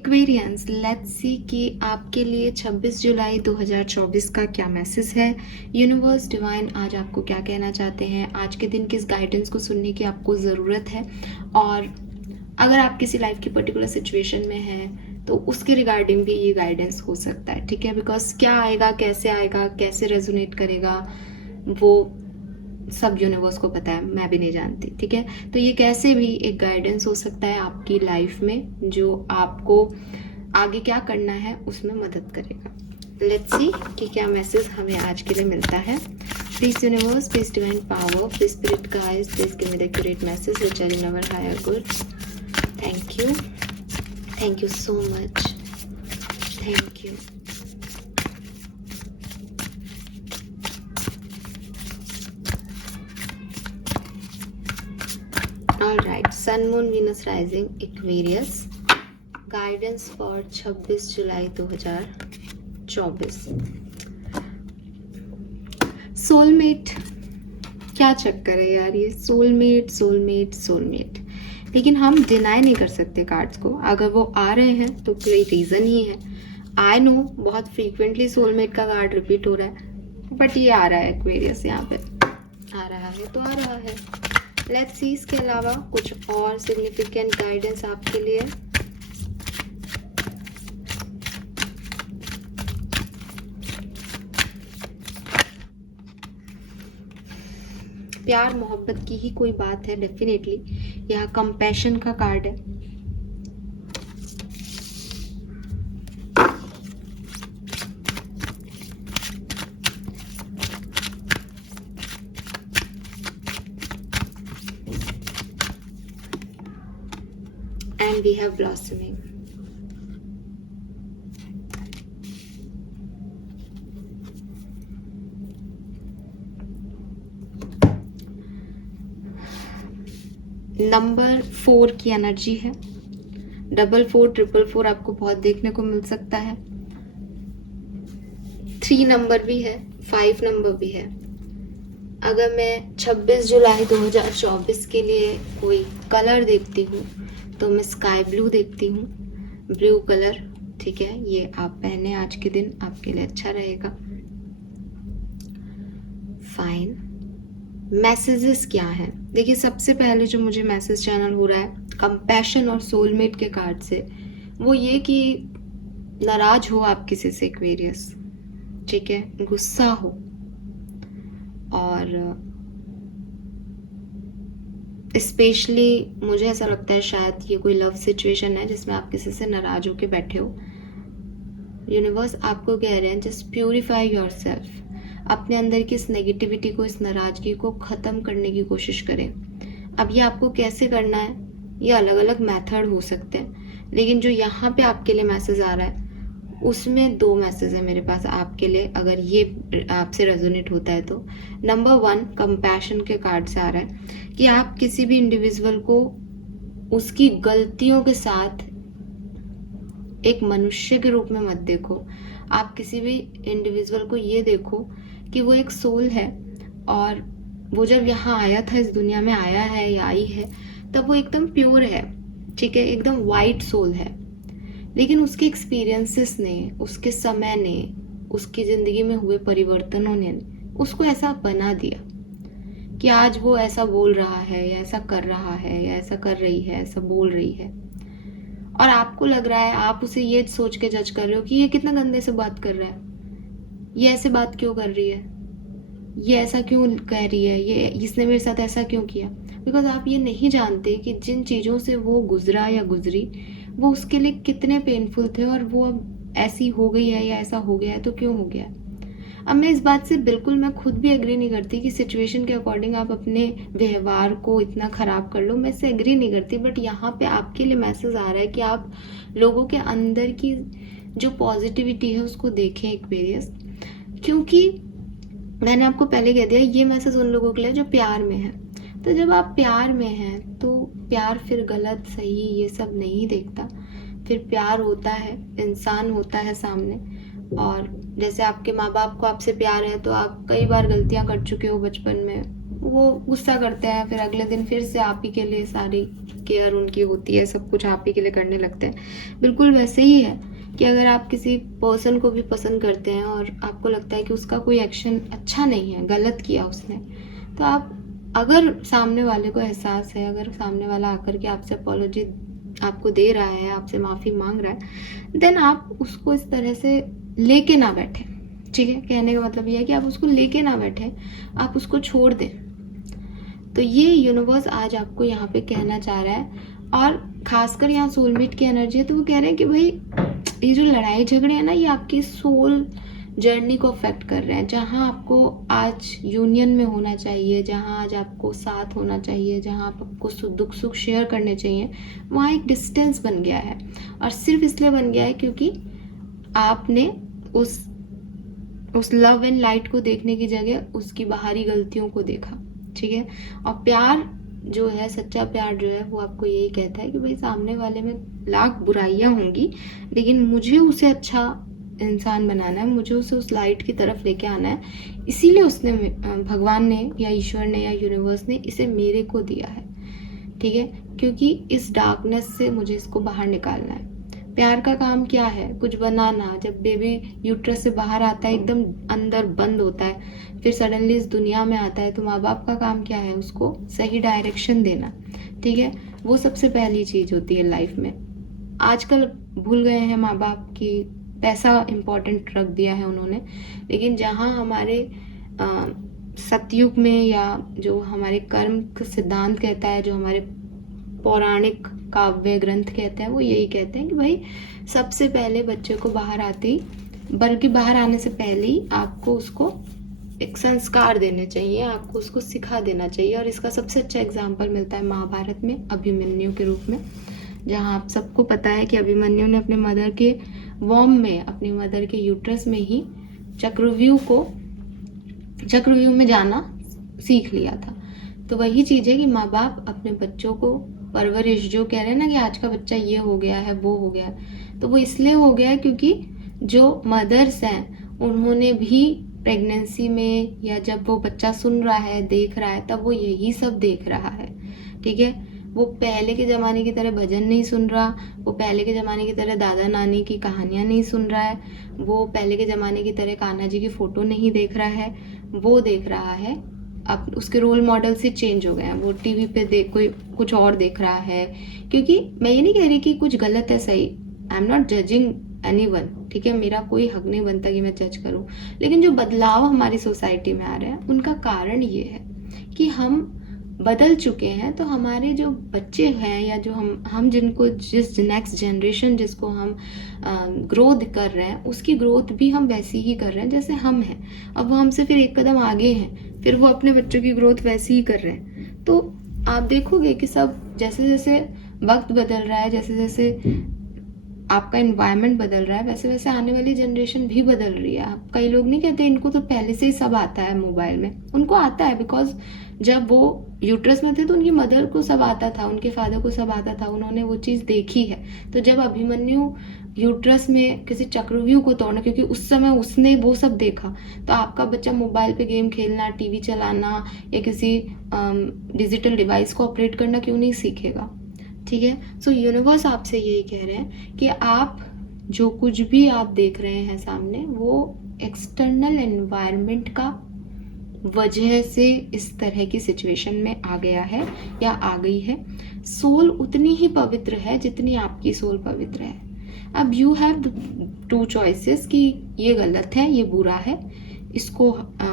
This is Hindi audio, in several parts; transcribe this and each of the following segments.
एक्वेरियंस, लेट्स सी कि आपके लिए 26 जुलाई 2024 का क्या मैसेज है। यूनिवर्स डिवाइन आज आपको क्या कहना चाहते हैं, आज के दिन किस गाइडेंस को सुनने की आपको ज़रूरत है, और अगर आप किसी लाइफ की पर्टिकुलर सिचुएशन में हैं तो उसके रिगार्डिंग भी ये गाइडेंस हो सकता है। ठीक है, बिकॉज क्या आएगा, कैसे रेजोनेट करेगा, वो सब यूनिवर्स को पता है, मैं भी नहीं जानती। ठीक है, तो ये कैसे भी एक गाइडेंस हो सकता है आपकी लाइफ में जो आपको आगे क्या करना है उसमें मदद करेगा। लेट्स सी कि क्या मैसेज हमें आज के लिए मिलता है। Please universe, please divine power, please spirit guides, please give me the accurate message which are in our higher good. Thank you so much, thank you. Alright, Sun, Moon, Venus rising, Aquarius, guidance for 26 July 2024। Soulmate, क्या चक्कर है यार ये सोलमेट। लेकिन हम डिनाई नहीं कर सकते कार्ड्स को, अगर वो आ रहे हैं तो कोई रीज़न ही है। आई नो बहुत फ्रीक्वेंटली सोलमेट का कार्ड रिपीट हो रहा है, बट ये आ रहा है एक्वेरियस, यहाँ पे आ रहा है तो आ रहा है। लेट्स सी इसके अलावा कुछ और सिग्निफिकेंट गाइडेंस आपके लिए। प्यार मोहब्बत की ही कोई बात है डेफिनेटली। यहाँ कंपैशन का कार्ड है। And we have blossoming. Number 4 की एनर्जी है। 44, 444 आपको बहुत देखने को मिल सकता है। 3 नंबर भी है, 5 नंबर भी है। अगर मैं 26 जुलाई 2024 के लिए कोई कलर देखती हूँ तो मैं स्काई ब्लू देखती हूँ, ब्लू कलर। ठीक है, ये आप पहने आज के दिन, आपके लिए अच्छा रहेगा। फाइन, मैसेजेस क्या हैं? देखिए, सबसे पहले जो मुझे मैसेज चैनल हो रहा है कंपैशन और सोलमेट के कार्ड से, वो ये कि नाराज हो आप किसी से एक्वेरियस। ठीक है, गुस्सा हो, और स्पेशली मुझे ऐसा लगता है शायद ये कोई लव सिचुएशन है जिसमें आप किसी से नाराज होके बैठे हो। यूनिवर्स आपको कह रहे हैं जस्ट प्यूरिफाई योरसेल्फ। अपने अंदर की इस नेगेटिविटी को, इस नाराजगी को ख़त्म करने की कोशिश करें। अब ये आपको कैसे करना है, ये अलग अलग मेथड हो सकते हैं, लेकिन जो यहाँ पे आपके लिए मैसेज आ रहा है उसमें 2 मैसेज है मेरे पास आपके लिए, अगर ये आपसे रेजोनेट होता है तो। नंबर 1 कंपैशन के कार्ड से आ रहा है कि आप किसी भी इंडिविजुअल को उसकी गलतियों के साथ एक मनुष्य के रूप में मत देखो। आप किसी भी इंडिविजुअल को ये देखो कि वो एक सोल है, और वो जब यहाँ आया था, इस दुनिया में आया है या आई है, तब वो एकदम प्योर है। ठीक है, एकदम वाइट सोल है, लेकिन उसके एक्सपीरियंसेस ने, उसके समय ने, उसकी ज़िंदगी में हुए परिवर्तनों ने उसको ऐसा बना दिया कि आज वो ऐसा बोल रहा है, या ऐसा कर रहा है, या ऐसा कर रही है, ऐसा बोल रही है। और आपको लग रहा है, आप उसे ये सोच के जज कर रहे हो कि ये कितना गंदे से बात कर रहा है, ये ऐसे बात क्यों कर रही है, ये ऐसा क्यों कह रही है, ये इसने मेरे साथ ऐसा क्यों किया। बिकॉज आप ये नहीं जानते कि जिन चीज़ों से वो गुजरा या गुजरी, वो उसके लिए कितने पेनफुल थे, और वो अब ऐसी हो गई है या ऐसा हो गया है तो क्यों हो गया है। अब मैं इस बात से बिल्कुल, मैं खुद भी एग्री नहीं करती कि सिचुएशन के अकॉर्डिंग आप अपने व्यवहार को इतना ख़राब कर लो, मैं इससे एग्री नहीं करती। बट यहाँ पे आपके लिए मैसेज आ रहा है कि आप लोगों के अंदर की जो पॉजिटिविटी है उसको देखें एक्वेरियस, क्योंकि मैंने आपको पहले कह दिया ये मैसेज उन लोगों के लिए जो प्यार में है। तो जब आप प्यार में हैं तो प्यार फिर गलत सही ये सब नहीं देखता, फिर प्यार होता है, इंसान होता है सामने। और जैसे आपके माँ बाप को आपसे प्यार है तो आप कई बार गलतियाँ कर चुके हो बचपन में, वो गुस्सा करते हैं, फिर अगले दिन फिर से आप ही के लिए सारी केयर उनकी होती है, सब कुछ आप ही के लिए करने लगते हैं। बिल्कुल वैसे ही है कि अगर आप किसी पर्सन को भी पसंद करते हैं और आपको लगता है कि उसका कोई एक्शन अच्छा नहीं है, गलत किया उसने, तो आप, अगर सामने वाले को एहसास है, अगर सामने वाला आकर के आपसे अपॉलॉजी आपको दे रहा है, आपसे माफ़ी मांग रहा है, देन आप उसको इस तरह से लेके ना बैठे। ठीक है, कहने का मतलब ये है कि आप उसको लेके ना बैठे, आप उसको छोड़ दें। तो ये यूनिवर्स आज आपको यहाँ पे कहना चाह रहा है, और खासकर यहाँ सोलमेट की एनर्जी है, तो वो कह रहे हैं कि भाई ये जो लड़ाई झगड़े हैं ना, ये आपकी सोल जर्नी को अफेक्ट कर रहे हैं। जहाँ आपको आज यूनियन में होना चाहिए, जहाँ आज आपको साथ होना चाहिए, जहाँ आपको दुख सुख शेयर करने चाहिए, वहाँ एक डिस्टेंस बन गया है। और सिर्फ इसलिए बन गया है क्योंकि आपने उस लव एंड लाइट को देखने की जगह उसकी बाहरी गलतियों को देखा। ठीक है, और प्यार जो है, सच्चा प्यार जो है, वो आपको यही कहता है कि भाई सामने वाले में लाख बुराइयां होंगी, लेकिन मुझे उसे अच्छा इंसान बनाना है, मुझे उसे उस लाइट की तरफ लेके आना है। इसीलिए उसने, भगवान ने या ईश्वर ने या यूनिवर्स ने इसे मेरे को दिया है। ठीक है, क्योंकि इस डार्कनेस से मुझे इसको बाहर निकालना है। प्यार का काम क्या है? कुछ बनाना। जब बेबी यूट्रस से बाहर आता है, एकदम अंदर बंद होता है, फिर सडनली इस दुनिया में आता है, तो माँ बाप का काम क्या है? उसको सही डायरेक्शन देना। ठीक है, वो सबसे पहली चीज होती है लाइफ में। आजकल भूल गए हैं माँ बाप की, पैसा इम्पोर्टेंट रख दिया है उन्होंने। लेकिन जहाँ हमारे सतयुग में, या जो हमारे कर्म सिद्धांत कहता है, जो हमारे पौराणिक काव्य ग्रंथ कहते हैं, वो यही कहते हैं कि भाई सबसे पहले बच्चे को बाहर आते ही, बल्कि बाहर आने से पहले ही आपको उसको एक संस्कार देने चाहिए, आपको उसको सिखा देना चाहिए। और इसका सबसे अच्छा एग्जाम्पल मिलता है महाभारत में अभिमन्यु के रूप में, जहाँ आप सबको पता है कि अभिमन्यु ने अपने मदर के वॉम में, अपनी मदर के यूट्रस में ही चक्रव्यूह में जाना सीख लिया था। तो वही चीज है कि माँ बाप अपने बच्चों को परवरिश, जो कह रहे हैं ना कि आज का बच्चा ये हो गया है, वो हो गया है, तो वो इसलिए हो गया है क्योंकि जो मदर्स हैं उन्होंने भी प्रेगनेंसी में, या जब वो बच्चा सुन रहा है, देख रहा है, तब वो यही सब देख रहा है। ठीक है, वो पहले के ज़माने की तरह भजन नहीं सुन रहा, वो पहले के ज़माने की तरह दादा नानी की कहानियाँ नहीं सुन रहा है, वो पहले के ज़माने की तरह कान्हा जी की फ़ोटो नहीं देख रहा है, वो देख रहा है अब उसके रोल मॉडल से चेंज हो गए हैं। वो टीवी पे कोई कुछ और देख रहा है। क्योंकि मैं ये नहीं कह रही कि कुछ गलत है, सही, I am not judging anyone. ठीक है, मेरा कोई हक नहीं बनता कि मैं जज करूं। लेकिन जो बदलाव हमारी सोसाइटी में आ रहे हैं, उनका कारण ये है कि हम बदल चुके हैं। तो हमारे जो बच्चे हैं, या जो हम जिनको, जिस नेक्स्ट जनरेशन जिसको हम ग्रोथ कर रहे हैं, उसकी ग्रोथ भी हम वैसी ही कर रहे हैं जैसे हम हैं। अब वो हमसे फिर एक कदम आगे हैं, फिर वो अपने बच्चों की ग्रोथ वैसी ही कर रहे हैं। तो आप देखोगे कि सब जैसे जैसे वक्त बदल रहा है, जैसे जैसे आपका इन्वायरमेंट बदल रहा है, वैसे वैसे आने वाली जनरेशन भी बदल रही है। कई लोग नहीं कहते इनको तो पहले से ही सब आता है मोबाइल में, उनको आता है बिकॉज जब वो यूट्रस में थे तो उनकी मदर को सब आता था, उनके फादर को सब आता था, उन्होंने वो चीज़ देखी है। तो जब अभिमन्यु यूट्रस में किसी चक्रव्यूह को तोड़ना, क्योंकि उस समय उसने वो सब देखा, तो आपका बच्चा मोबाइल पे गेम खेलना, टीवी चलाना, या किसी डिजिटल डिवाइस को ऑपरेट करना क्यों नहीं सीखेगा? ठीक है, सो यूनिवर्स आपसे यही कह रहे हैं कि आप जो कुछ भी आप देख रहे हैं सामने, वो एक्सटर्नल एनवायरनमेंट का वजह से इस तरह की सिचुएशन में आ गया है या आ गई है। सोल उतनी ही पवित्र है जितनी आपकी सोल पवित्र है। अब यू हैव टू चॉइसेस कि ये गलत है, ये बुरा है, इसको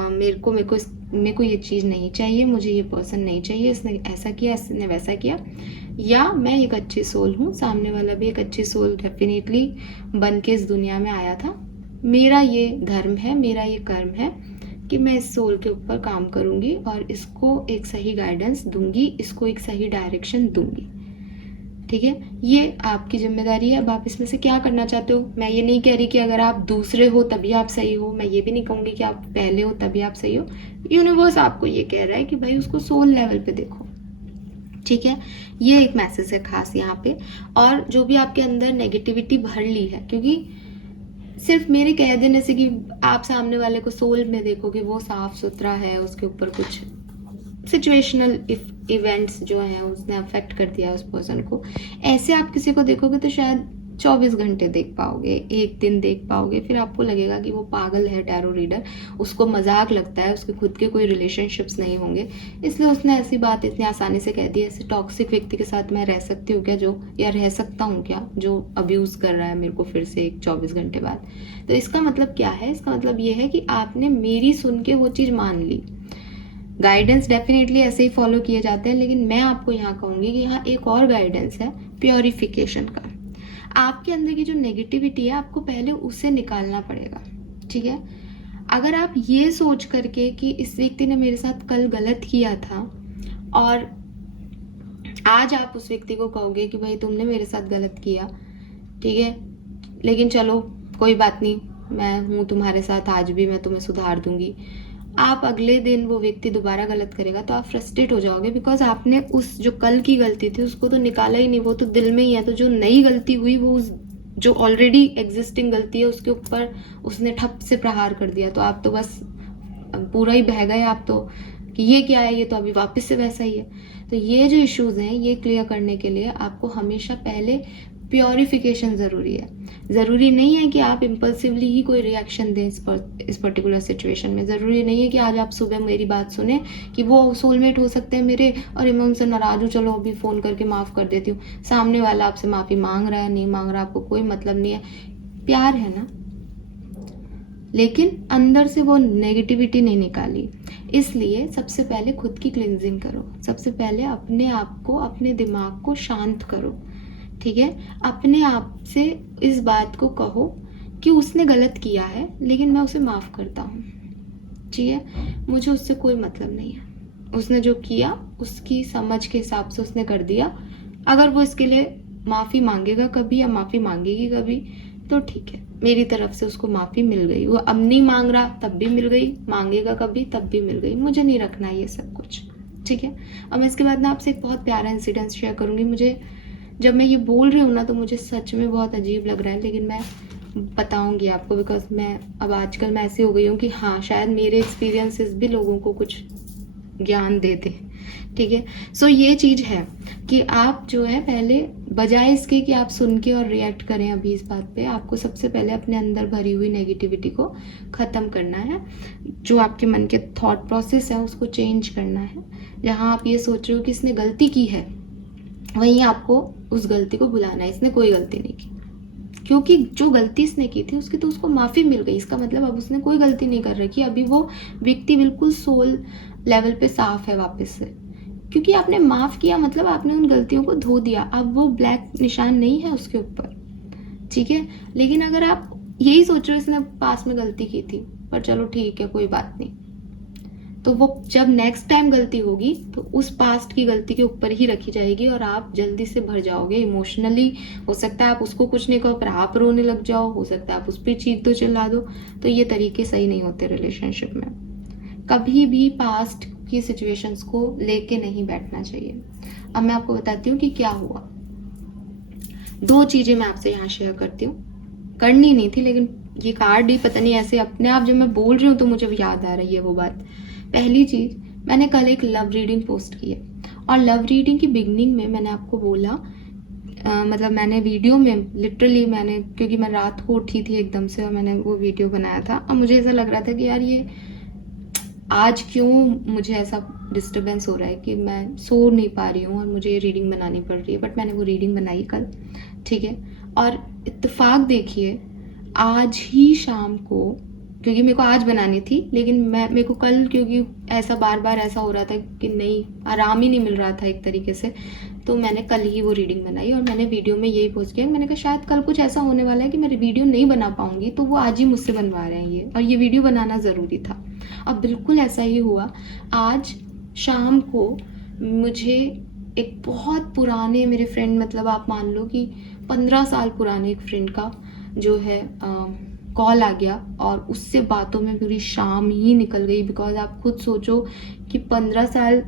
मेरे को ये चीज़ नहीं चाहिए, मुझे ये पर्सन नहीं चाहिए, इसने ऐसा किया, इसने वैसा किया, या मैं एक अच्छी सोल हूँ, सामने वाला भी एक अच्छी सोल डेफिनेटली बन के इस दुनिया में आया था, मेरा ये धर्म है, मेरा ये कर्म है कि मैं इस सोल के ऊपर काम करूँगी और इसको एक सही गाइडेंस दूंगी, इसको एक सही डायरेक्शन दूंगी। ठीक है, ये आपकी जिम्मेदारी है। अब आप इसमें से क्या करना चाहते हो? मैं ये नहीं कह रही कि अगर आप दूसरे हो तभी आप सही हो, मैं ये भी नहीं कहूँगी कि आप पहले हो तभी आप सही हो। यूनिवर्स आपको ये कह रहा है कि भाई उसको सोल लेवल पे देखो। ठीक है, ये एक मैसेज है खास यहाँ पे। और जो भी आपके अंदर नेगेटिविटी भर ली है, क्योंकि सिर्फ मेरे कह देने से कि आप सामने वाले को सोल में देखोगे, वो साफ सुथरा है, उसके ऊपर कुछ सिचुएशनल इवेंट्स जो हैं उसने अफेक्ट कर दिया उस पर्सन को, ऐसे आप किसी को देखोगे तो शायद 24 घंटे देख पाओगे, एक दिन देख पाओगे, फिर आपको लगेगा कि वो पागल है टैरो रीडर, उसको मजाक लगता है, उसके खुद के कोई रिलेशनशिप्स नहीं होंगे, इसलिए उसने ऐसी बात इतनी आसानी से कह दी। ऐसे टॉक्सिक व्यक्ति के साथ मैं रह सकती हूँ क्या, जो या रह सकता हूँ क्या, जो अब्यूज कर रहा है मेरे को फिर से एक 24 घंटे बाद। तो इसका मतलब क्या है, इसका मतलब ये है कि आपने मेरी सुन के वो चीज़ मान ली। गाइडेंस डेफिनेटली ऐसे ही फॉलो किए जाते हैं, लेकिन मैं आपको यहाँ कहूँगी कि यहाँ एक और गाइडेंस है प्योरिफिकेशन का। आपके अंदर की जो नेगेटिविटी है आपको पहले उसे निकालना पड़ेगा, ठीक है। अगर आप ये सोच करके कि इस व्यक्ति ने मेरे साथ कल गलत किया था और आज आप उस व्यक्ति को कहोगे कि भाई तुमने मेरे साथ गलत किया, ठीक है, लेकिन चलो कोई बात नहीं, मैं हूँ तुम्हारे साथ, आज भी मैं तुम्हें सुधार दूंगी, आप अगले दिन वो व्यक्ति दोबारा गलत करेगा तो आप फ्रस्ट्रेट हो जाओगे, बिकॉज आपने उस जो कल की गलती थी उसको तो निकाला ही नहीं, वो तो दिल में ही है। तो जो नई गलती हुई वो उस जो ऑलरेडी एग्जिस्टिंग गलती है उसके ऊपर उसने ठप से प्रहार कर दिया, तो आप तो बस पूरा ही बह गए आप तो, कि ये क्या है, ये तो अभी वापस से वैसा ही है। तो ये जो इश्यूज हैं ये क्लियर करने के लिए आपको हमेशा पहले प्योरिफिकेशन ज़रूरी है। ज़रूरी नहीं है कि आप इम्पल्सिवली ही कोई रिएक्शन दें इस पर्टिकुलर सिचुएशन में। ज़रूरी नहीं है कि आज आप सुबह मेरी बात सुने कि वो सोलमेट हो सकते हैं मेरे, और मैं उनसे नाराज़ हूँ, चलो अभी फ़ोन करके माफ़ कर देती हूँ। सामने वाला आपसे माफ़ी मांग रहा है नहीं मांग रहा, आपको कोई मतलब नहीं है, प्यार है ना, लेकिन अंदर से वो नेगेटिविटी नहीं निकाली। इसलिए सबसे पहले खुद की क्लिनजिंग करो, सबसे पहले अपने आप को, अपने दिमाग को शांत करो, ठीक है। अपने आप से इस बात को कहो कि उसने गलत किया है लेकिन मैं उसे माफ़ करता हूँ, ठीक है, मुझे उससे कोई मतलब नहीं है, उसने जो किया उसकी समझ के हिसाब से उसने कर दिया। अगर वो इसके लिए माफ़ी मांगेगा कभी या माफ़ी मांगेगी कभी तो ठीक है, मेरी तरफ से उसको माफ़ी मिल गई। वो अब नहीं मांग रहा तब भी मिल गई, मांगेगा कभी तब भी मिल गई, मुझे नहीं रखना ये सब कुछ, ठीक है। अब मैं इसके बाद ना आपसे एक बहुत प्यारा इंसिडेंट शेयर करूँगी। मुझे जब मैं ये बोल रही हूँ ना तो मुझे सच में बहुत अजीब लग रहा है, लेकिन मैं बताऊंगी आपको, बिकॉज मैं अब आजकल मैं ऐसी हो गई हूँ कि हाँ शायद मेरे एक्सपीरियंसेस भी लोगों को कुछ ज्ञान दे दे, ठीक है। सो ये चीज़ है कि आप जो है पहले बजाय इसके कि आप सुन के और रिएक्ट करें अभी इस बात पे, आपको सबसे पहले अपने अंदर भरी हुई नेगेटिविटी को ख़त्म करना है। जो आपके मन के थॉट प्रोसेस है उसको चेंज करना है। जहाँ आप ये सोच रहे हो कि इसने गलती की है, वहीं आपको उस गलती को भुलाना है, इसने कोई गलती नहीं की, क्योंकि जो गलती इसने की थी उसकी तो उसको माफ़ी मिल गई। इसका मतलब अब उसने कोई गलती नहीं कर रखी, अभी वो व्यक्ति बिल्कुल सोल लेवल पे साफ है वापस से, क्योंकि आपने माफ़ किया, मतलब आपने उन गलतियों को धो दिया, अब वो ब्लैक निशान नहीं है उसके ऊपर, ठीक है। लेकिन अगर आप यही सोच रहे हो इसने पास में गलती की थी पर चलो ठीक है कोई बात नहीं, तो वो जब नेक्स्ट टाइम गलती होगी तो उस पास्ट की गलती के ऊपर ही रखी जाएगी और आप जल्दी से भर जाओगे इमोशनली। हो सकता है आप उसको कुछ नहीं कहो पर आप रोने लग जाओ, हो सकता है आप उस पर चीख दो, चिल्ला दो। तो ये तरीके सही नहीं होते रिलेशनशिप में। कभी भी पास्ट की सिचुएशंस को लेके नहीं बैठना चाहिए। अब मैं आपको बताती हूँ कि क्या हुआ। 2 चीजें मैं आपसे यहाँ शेयर करती हूँ, करनी नहीं थी लेकिन ये कार्ड ही पता नहीं ऐसे अपने आप जब मैं बोल रही हूँ तो मुझे याद आ रही है वो बात। पहली चीज, मैंने कल एक लव रीडिंग पोस्ट की है और लव रीडिंग की बिगनिंग में मैंने आपको बोला, मतलब मैंने वीडियो में लिटरली मैंने, क्योंकि मैं रात को उठी थी एकदम से और मैंने वो वीडियो बनाया था और मुझे ऐसा लग रहा था कि यार ये आज क्यों मुझे ऐसा डिस्टर्बेंस हो रहा है कि मैं सो नहीं पा रही हूँ और मुझे ये रीडिंग बनानी पड़ रही है। बट मैंने वो रीडिंग बनाई कल, ठीक है। और इत्तेफाक देखिए आज ही शाम को, क्योंकि मेरे को आज बनानी थी लेकिन मेरे को कल, क्योंकि ऐसा बार बार ऐसा हो रहा था कि नहीं आराम ही नहीं मिल रहा था एक तरीके से, तो मैंने कल ही वो रीडिंग बनाई और मैंने वीडियो में यही पोस्ट किया। मैंने कहा शायद कल कुछ ऐसा होने वाला है कि मैं वीडियो नहीं बना पाऊंगी, तो वो आज ही मुझसे बनवा रहे हैं ये, और ये वीडियो बनाना ज़रूरी था। अब बिल्कुल ऐसा ही हुआ। आज शाम को मुझे एक बहुत पुराने मेरे फ्रेंड, मतलब आप मान लो कि 15 साल पुराने एक फ्रेंड का जो है कॉल आ गया और उससे बातों में पूरी शाम ही निकल गई। बिकॉज आप खुद सोचो कि 15 साल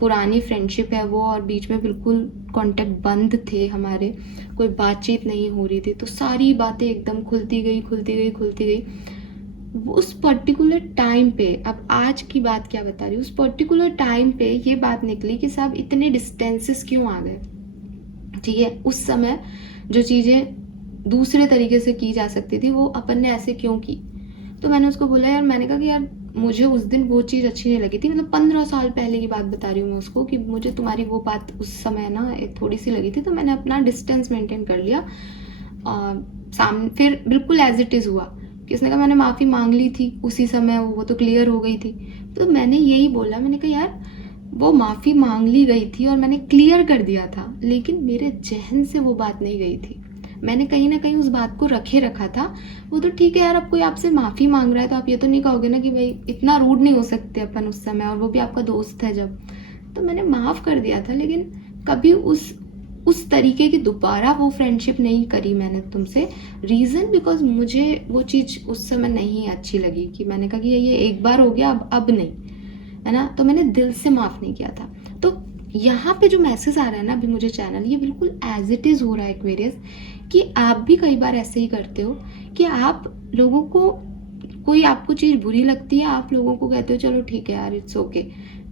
पुरानी फ्रेंडशिप है वो, और बीच में बिल्कुल कांटेक्ट बंद थे हमारे, कोई बातचीत नहीं हो रही थी, तो सारी बातें एकदम खुलती गई खुलती गई खुलती गई। उस पर्टिकुलर टाइम पे, अब आज की बात क्या बता रही हूँ, उस पर्टिकुलर टाइम पे ये बात निकली कि साहब इतने डिस्टेंसेस क्यों आ गए, ठीक है। उस समय जो चीज़ें दूसरे तरीके से की जा सकती थी वो अपन ने ऐसे क्यों की। तो मैंने उसको बोला यार, मैंने कहा कि यार मुझे उस दिन वो चीज़ अच्छी नहीं लगी थी, मतलब 15 साल पहले की बात बता रही हूँ मैं उसको, कि मुझे तुम्हारी वो बात उस समय ना एक थोड़ी सी लगी थी, तो मैंने अपना डिस्टेंस मेंटेन कर लिया। सामने फिर बिल्कुल एज इट इज़ हुआ कि उसने कहा मैंने माफ़ी मांग ली थी उसी समय, वो तो क्लियर हो गई थी। तो मैंने यही बोला, मैंने कहा यार वो माफ़ी मांग ली गई थी और मैंने क्लियर कर दिया था, लेकिन मेरे जहन से वो बात नहीं गई थी। मैंने कहीं ना कहीं उस बात को रखे रखा था। वो तो ठीक है यार, अब कोई आपसे माफ़ी मांग रहा है तो आप ये तो नहीं कहोगे ना कि भाई इतना रूड नहीं हो सकते अपन उस समय, और वो भी आपका दोस्त है जब। तो मैंने माफ़ कर दिया था, लेकिन कभी उस तरीके की दोबारा वो फ्रेंडशिप नहीं करी मैंने तुमसे। रीज़न बिकॉज मुझे वो चीज़ उस समय नहीं अच्छी लगी, कि मैंने कहा कि ये एक बार हो गया, अब नहीं, है ना। तो मैंने दिल से माफ़ नहीं किया था। तो यहाँ पे जो मैसेज आ रहा है ना अभी मुझे चैनल, ये बिल्कुल एज इट इज़ हो रहा है एक्वेरियस, कि आप भी कई बार ऐसे ही करते हो कि आप लोगों को, कोई आपको चीज़ बुरी लगती है, आप लोगों को कहते हो चलो ठीक है यार इट्स ओके,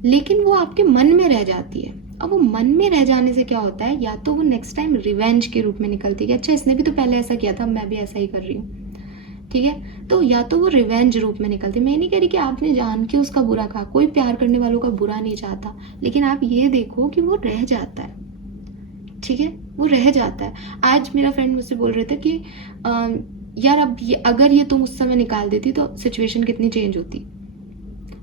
लेकिन वो आपके मन में रह जाती है। अब वो मन में रह जाने से क्या होता है, या तो वो नेक्स्ट टाइम रिवेंज के रूप में निकलती है कि अच्छा इसने भी तो पहले ऐसा किया था, मैं भी ऐसा ही कर रही हूँ, ठीक है। तो या तो वो रिवेंज रूप में निकलती है। मैं नहीं कह रही कि आपने जान के उसका बुरा कहा, कोई प्यार करने वालों का बुरा नहीं चाहता, लेकिन आप ये देखो कि वो रह जाता है, ठीक है, वो रह जाता है। आज मेरा फ्रेंड मुझसे बोल रहे थे कि यार अब अगर ये तुम उस समय निकाल देती तो सिचुएशन कितनी चेंज होती,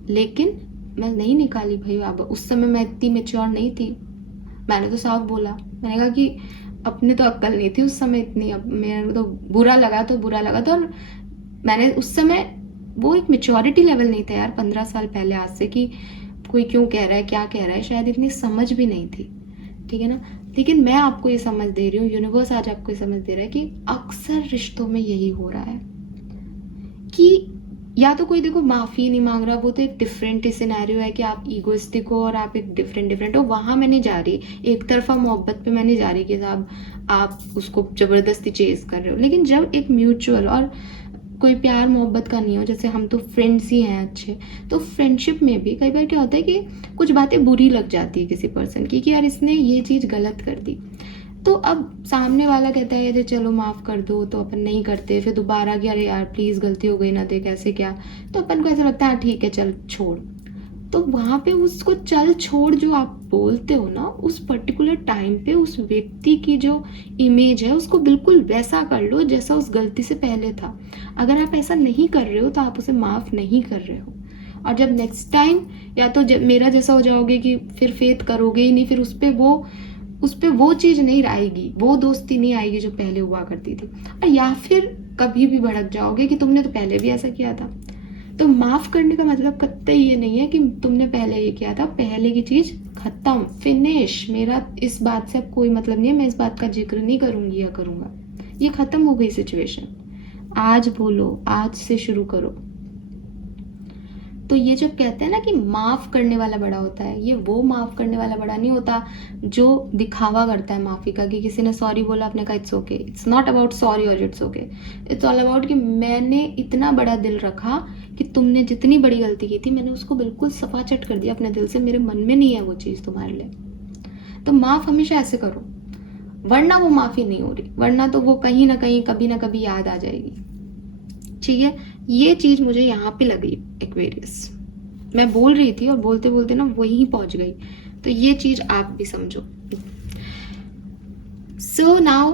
लेकिन मैं नहीं निकाली भाई। अब उस समय मैं इतनी मेच्योर नहीं थी, मैंने तो साफ बोला, मैंने कहा कि अपने तो अक्ल नहीं थी उस समय इतनी, अब मेरे तो बुरा लगा तो बुरा लगा था। और मैंने उस समय वो एक मेच्योरिटी लेवल नहीं था यार 15 साल पहले आज से, कि कोई क्यों कह रहा है क्या कह रहा है, शायद इतनी समझ भी नहीं थी, ठीक है ना। लेकिन मैं आपको ये समझ दे रही हूँ, यूनिवर्स आज आपको ये समझ दे रहा है कि अक्सर रिश्तों में यही हो रहा है कि या तो कोई देखो माफी नहीं मांग रहा, वो तो एक डिफरेंट सिनेरियो है कि आप ईगोइस्टिक हो और आप एक डिफरेंट हो, वहां मैं नहीं जा रही, एक तरफा मोहब्बत पे मैं नहीं जा रही कि साहब आप उसको जबरदस्ती चेज कर रहे हो। लेकिन जब एक म्यूचुअल और कोई प्यार मोहब्बत का नहीं हो, जैसे हम तो फ्रेंड्स ही हैं अच्छे, तो फ्रेंडशिप में भी कई बार क्या होता है कि कुछ बातें बुरी लग जाती है किसी पर्सन की, कि यार इसने ये चीज़ गलत कर दी, तो अब सामने वाला कहता है अरे चलो माफ़ कर दो, तो अपन नहीं करते, फिर दोबारा कि अरे यार प्लीज़ गलती हो गई ना, देख ऐसे क्या, तो अपन को ऐसा लगता है ठीक है चल छोड़। तो वहाँ पे उसको चल छोड़ जो आप बोलते हो ना, उस पर्टिकुलर टाइम पे उस व्यक्ति की जो इमेज है उसको बिल्कुल वैसा कर लो जैसा उस गलती से पहले था। अगर आप ऐसा नहीं कर रहे हो तो आप उसे माफ़ नहीं कर रहे हो। और जब नेक्स्ट टाइम या तो मेरा जैसा हो जाओगे कि फिर फेथ करोगे ही नहीं, फिर उस पर वो चीज़ नहीं आएगी, वो दोस्ती नहीं आएगी जो पहले हुआ करती थी, और या फिर कभी भी भड़क जाओगे कि तुमने तो पहले भी ऐसा किया था। तो माफ करने का मतलब कतई ये नहीं है कि तुमने पहले ये किया था, पहले की चीज खत्म, फिनिश। मेरा इस बात से अब कोई मतलब नहीं है, मैं इस बात का जिक्र नहीं करूंगी या करूंगा, ये खत्म हो गई सिचुएशन। आज बोलो, आज से शुरू करो। तो ये जब कहते हैं ना कि माफ करने वाला बड़ा होता है, ये वो माफ करने वाला बड़ा नहीं होता जो दिखावा करता है माफी का, कि किसी ने सॉरी बोला आपने कहा it's okay. It's not about sorry और it's okay, it's all about कि मैंने इतना बड़ा दिल रखा कि तुमने जितनी बड़ी गलती की थी मैंने उसको बिल्कुल सफा चट कर दिया अपने दिल से, मेरे मन में नहीं है वो चीज़ तुम्हारे लिए। तो माफ हमेशा ऐसे करो, वरना वो माफी नहीं हो रही, वरना तो वो कहीं ना कहीं कभी ना कभी याद आ जाएगी, ठीक है। ये चीज मुझे यहाँ पे लगी एक्वेरियस, मैं बोल रही थी और बोलते बोलते ना वहीं पहुंच गई, तो ये चीज आप भी समझो। सो नाउ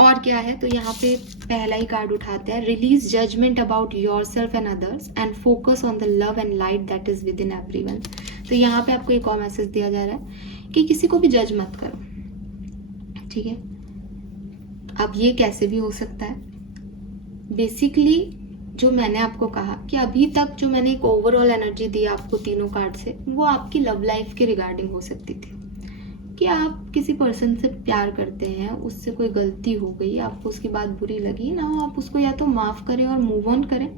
और क्या है, तो यहाँ पे पहला ही कार्ड उठाते हैं, release judgement about yourself and others and focus on the love and light that is within everyone. तो यहाँ पे आपको एक और मैसेज दिया जा रहा है कि किसी को भी जज मत करो, ठीक है। अब ये कैसे भी हो सकता है, बेसिकली जो मैंने आपको कहा कि अभी तक जो मैंने एक ओवरऑल एनर्जी दी आपको तीनों कार्ड से, वो आपकी लव लाइफ के रिगार्डिंग हो सकती थी, कि आप किसी पर्सन से प्यार करते हैं, उससे कोई गलती हो गई, आपको उसकी बात बुरी लगी ना, आप उसको या तो माफ करें और मूव ऑन करें,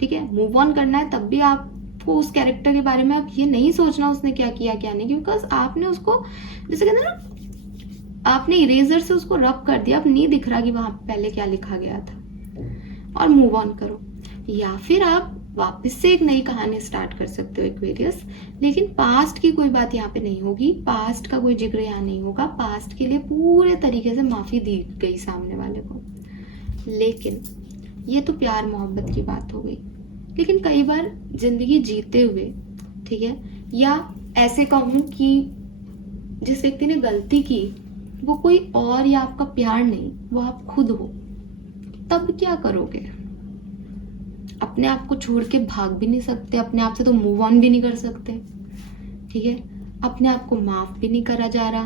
ठीक है। मूव ऑन करना है तब भी आपको उस कैरेक्टर के बारे में आप ये नहीं सोचना उसने क्या किया क्या नहीं, बिकॉज आपने उसको, जैसे कहते हैं ना, आपने इरेजर से उसको रब कर दिया, अब नहीं दिख रहा कि वहां पहले क्या लिखा गया था, और मूव ऑन करो। या फिर आप वापस से एक नई कहानी स्टार्ट कर सकते हो एक्वेरियस, लेकिन पास्ट की कोई बात यहाँ पे नहीं होगी, पास्ट का कोई जिक्र यहाँ नहीं होगा, पास्ट के लिए पूरे तरीके से माफ़ी दी गई सामने वाले को। लेकिन ये तो प्यार मोहब्बत की बात हो गई। लेकिन कई बार जिंदगी जीते हुए, ठीक है, या ऐसे कहूँ कि जिस व्यक्ति ने गलती की वो कोई और या आपका प्यार नहीं, वो आप खुद हो, तब क्या करोगे? अपने आप को छोड़ के भाग भी नहीं सकते, अपने आप से तो मूव ऑन भी नहीं कर सकते, ठीक है, अपने आप को माफ भी नहीं करा जा रहा,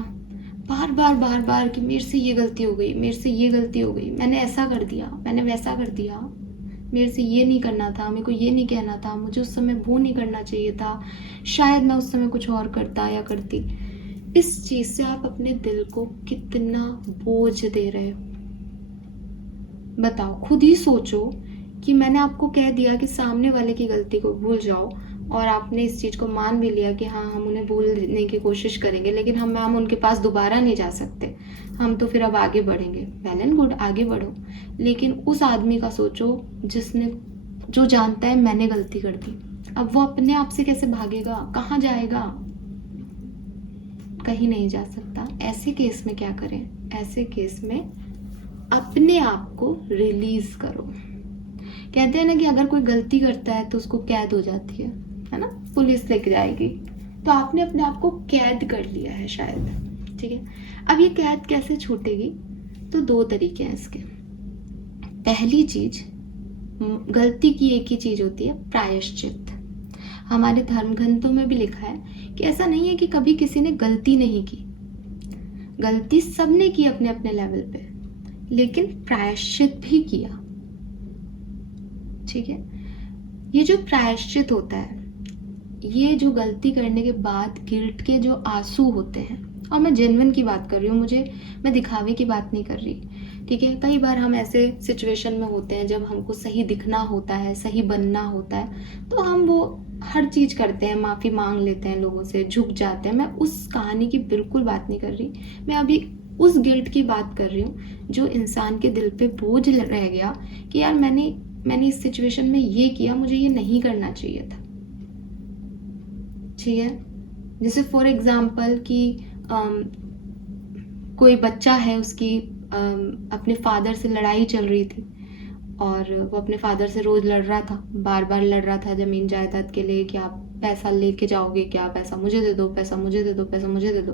बार बार बार बार कि मेरे से ये गलती हो गई, मेरे से ये गलती हो गई, मैंने ऐसा कर दिया, मैंने वैसा कर दिया, मेरे से ये नहीं करना था, मेरे को ये नहीं कहना था, मुझे उस समय वो नहीं करना चाहिए था, शायद मैं उस समय कुछ और करता या करती। इस चीज से आप अपने दिल को कितना बोझ दे रहे हो? बताओ, खुद ही सोचो कि मैंने आपको कह दिया कि सामने वाले की गलती को भूल जाओ, और आपने इस चीज़ को मान भी लिया कि हाँ हम उन्हें भूलने की कोशिश करेंगे, लेकिन हम उनके पास दोबारा नहीं जा सकते, हम तो फिर अब आगे बढ़ेंगे। वेल एंड गुड, आगे बढ़ो, लेकिन उस आदमी का सोचो जो जानता है मैंने गलती कर दी। अब वो अपने आप से कैसे भागेगा, कहाँ जाएगा? कहीं नहीं जा सकता। ऐसे केस में क्या करें? ऐसे केस में अपने आप को रिलीज करो। कहते हैं ना कि अगर कोई गलती करता है तो उसको कैद हो जाती है ना, पुलिस लेके जाएगी, तो आपने अपने आप को कैद कर लिया है शायद, ठीक है। अब ये कैद कैसे छूटेगी? तो 2 तरीके हैं इसके। पहली चीज, गलती की एक ही चीज होती है, प्रायश्चित। हमारे धर्म ग्रंथों में भी लिखा है कि ऐसा नहीं है कि कभी किसी ने गलती नहीं की, गलती सबने की अपने अपने लेवल पे, लेकिन प्रायश्चित भी किया, ठीक है। ये जो प्रायश्चित होता है, ये जो गलती करने के बाद गिल्ट के जो आंसू होते हैं, और मैं जेन्युइन की बात कर रही हूँ, मैं दिखावे की बात नहीं कर रही, ठीक है। कई बार हम ऐसे सिचुएशन में होते हैं जब हमको सही दिखना होता है, सही बनना होता है, तो हम वो हर चीज करते हैं, माफी मांग लेते हैं लोगों से, झुक जाते हैं। मैं उस कहानी की बिल्कुल बात नहीं कर रही, मैं अभी उस गिल्ट की बात कर रही हूँ जो इंसान के दिल पे बोझ रह गया कि यार मैंने इस सिचुएशन में ये किया, मुझे ये नहीं करना चाहिए था, ठीक है। जैसे फॉर एग्जाम्पल कि कोई बच्चा है, उसकी अपने फादर से लड़ाई चल रही थी, और वो अपने फादर से रोज लड़ रहा था, बार बार लड़ रहा था जमीन जायदाद के लिए कि आप पैसा लेके जाओगे क्या, पैसा मुझे दे दो, पैसा मुझे दे दो, पैसा मुझे दे दो।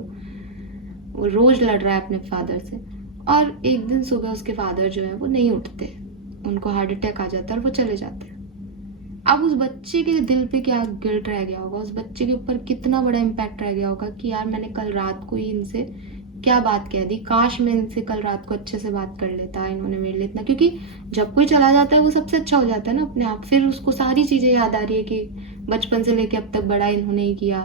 वो रोज लड़ रहा है अपने फादर से, और एक दिन सुबह उसके फादर जो है वो नहीं उठते, उनको हार्ट अटैक आ जाता है और वो चले जाते हैं। अब उस बच्चे के दिल पे क्या गिल्ट रह गया होगा, उस बच्चे के ऊपर कितना बड़ा इम्पैक्ट रह गया होगा कि यार मैंने कल रात को ही इनसे क्या बात कह दी, काश मैं इनसे कल रात को अच्छे से बात कर लेता, इन्होंने मेरे लिए इतना। क्योंकि जब कोई चला जाता है वो सबसे अच्छा हो जाता है ना अपने आप, फिर उसको सारी चीजें याद आ रही है कि बचपन से लेके अब तक बड़ा इन्होंने ही किया,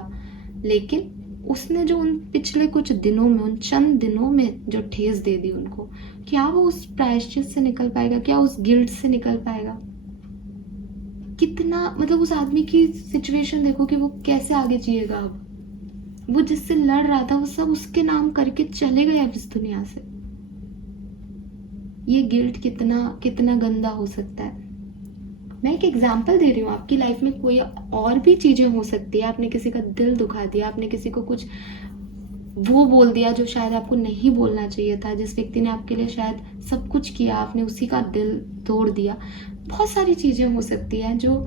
लेकिन उसने जो उन पिछले कुछ दिनों में, उन चंद दिनों में जो ठेस दे दी उनको, क्या वो उस प्रायश्चित से निकल पाएगा? क्या उस गिल्ट से निकल पाएगा? कितना, मतलब उस आदमी की सिचुएशन देखो कि वो कैसे आगे जिएगा। अब वो जिससे लड़ रहा था वो सब उसके नाम करके चले गए अब इस दुनिया से। ये गिल्ट कितना कितना गंदा हो सकता है। मैं एक एग्जांपल दे रही हूँ, आपकी लाइफ में कोई और भी चीजें हो सकती है। आपने किसी का दिल दुखा दिया, आपने किसी को कुछ वो बोल दिया जो शायद आपको नहीं बोलना चाहिए था, जिस व्यक्ति ने आपके लिए शायद सब कुछ किया, आपने उसी का दिल तोड़ दिया। बहुत सारी चीजें हो सकती हैं जो